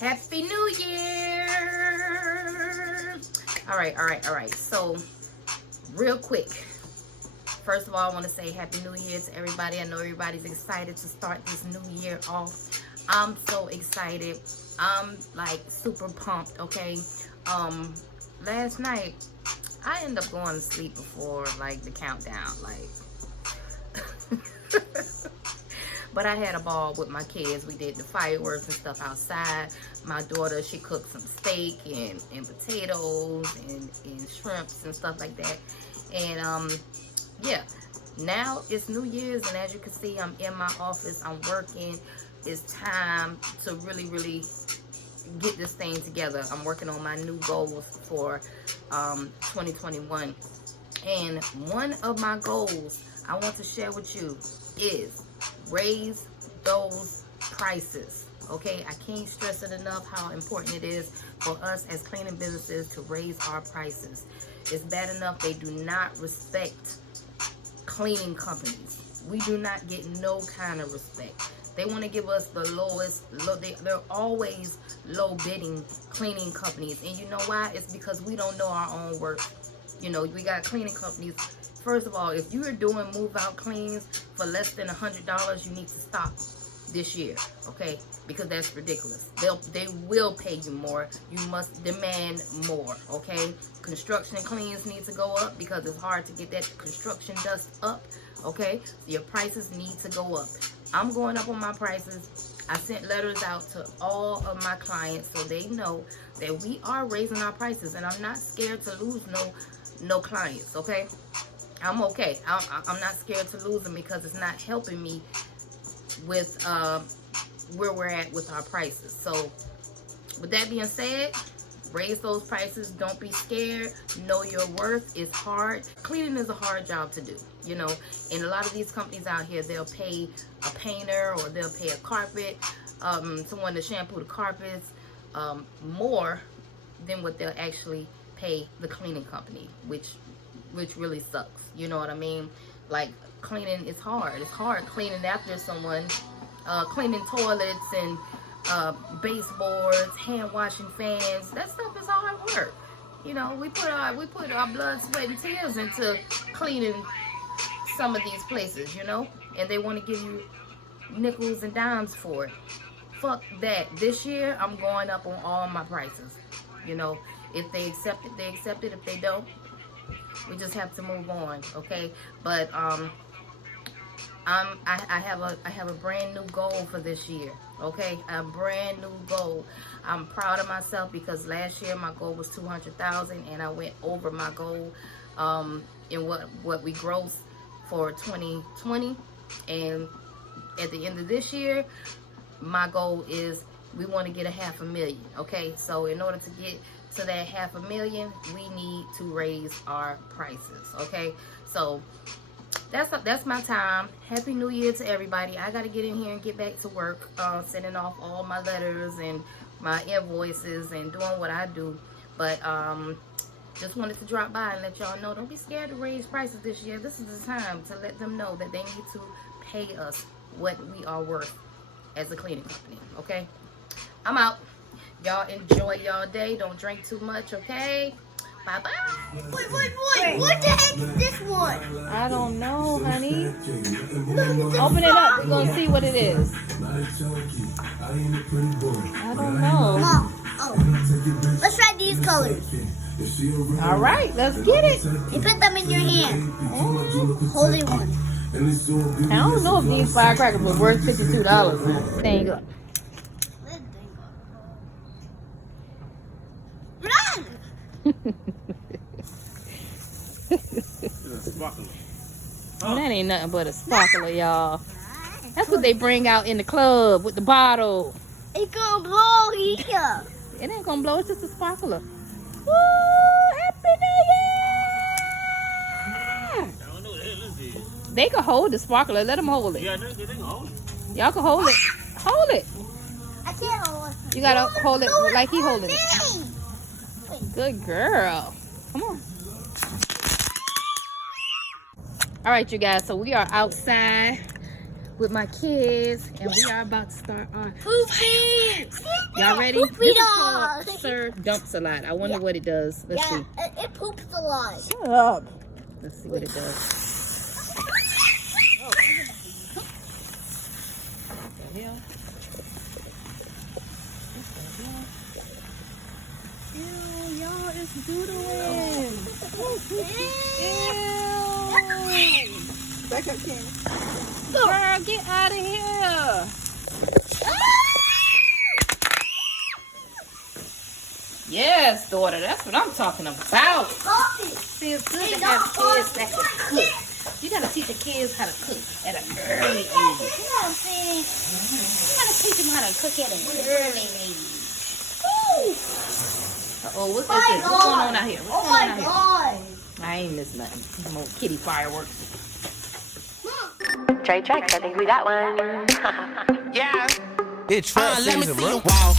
Happy New Year. All right. So real quick, first of all, I want to say Happy New Year to everybody. I know everybody's excited to start this new year off. I'm so excited. I'm like super pumped, okay? Last night, I ended up going to sleep before like the countdown, like. But I had a ball with my kids. We did the fireworks and stuff outside. My daughter, she cooked some steak and potatoes and shrimps and stuff like that. And yeah, now it's New Year's, and as you can see, I'm in my office. I'm working. It's time to really get this thing together. I'm working on my new goals for 2021. And one of my goals I want to share with you is raise those prices. Okay, I can't stress it enough how important it is for us as cleaning businesses to raise our prices. It's bad enough they do not respect cleaning companies. We do not get no kind of respect. They want to give us the lowest, they're always low bidding cleaning companies. And you know why? It's because we don't know our own worth. You know, we got cleaning companies. First of all, if you are doing move out cleans for less than $100, you need to stop this year, okay? Because that's ridiculous. They will pay you more. You must demand more, okay? Construction cleans need to go up because it's hard to get that construction dust up, okay? Your prices need to go up. I'm going up on my prices. I sent letters out to all of my clients so they know that we are raising our prices, and I'm not scared to lose no clients, okay? I'm okay. I'm not scared to lose them because it's not helping me with where we're at with our prices. So with that being said, raise those prices. Don't be scared. Know your worth. It's hard. Cleaning is a hard job to do, you know. And a lot of these companies out here, they'll pay a painter or they'll pay a carpet, someone to shampoo the carpets, more than what they'll actually pay the cleaning company, which really sucks. You know what I mean? Like, cleaning is hard. It's hard cleaning after someone, cleaning toilets and baseboards, hand washing fans. That stuff is hard work. You know, we put our blood, sweat, and tears into cleaning some of these places, you know, and they want to give you nickels and dimes for it. Fuck that. This year, I'm going up on all my prices. You know, if they accept it, they accept it. If they don't, we just have to move on, okay? But I have a brand new goal for this year, okay? A brand new goal. I'm proud of myself because last year my goal was $200,000 and I went over my goal in what we grossed for 2020. And at the end of this year, my goal is we want to get $500,000, okay? So in order to get to that $500,000, we need to raise our prices, okay? So that's my time. Happy New Year to everybody. I got to get in here and get back to work, sending off all my letters and my invoices and doing what I do. But just wanted to drop by and let y'all know, don't be scared to raise prices this year. This is the time to let them know that they need to pay us what we are worth as a cleaning company, okay? I'm out. Y'all enjoy y'all day. Don't drink too much, okay? Bye-bye. Wait. What the heck is this one? I don't know, honey. Open it up. We're going to see what it is. I don't know. Mom, let's try these colors. All right, let's get it. You put them in your hand. Holding one. I don't know if these firecrackers were worth $52 now. There you go. That ain't nothing but a sparkler, y'all. That's what they bring out in the club with the bottle. It's gonna blow here. It ain't gonna blow, it's just a sparkler. Woo! Happy New Year! They can hold the sparkler. Let them hold it. Yeah, they can hold it. Y'all can hold it. Hold it. I can't hold it. You gotta hold it like he holding it. Good girl. Come on. All right, you guys. So we are outside with my kids, and we are about to start our Poopy! Y'all ready? Poopy This is dog! called Sir Dumps a Lot. I wonder what it does. Let's see. It poops a lot. Shut up. Let's see what it does. What the hell? Ew, y'all, it's doodling. Ew. Back up, Ken. Girl, get out of here. Yes, daughter, that's what I'm talking about. See, it's good to have kids that can cook. You gotta teach the kids how to cook at an early age. You gotta teach them how to cook at an early age. Uh-oh, what's this? What's going on out here? What's going on out here? God. I ain't missed nothing. Some more kitty fireworks. Trey checks, I think we got one. Yeah. It's fat Let me season, see bro. you walk.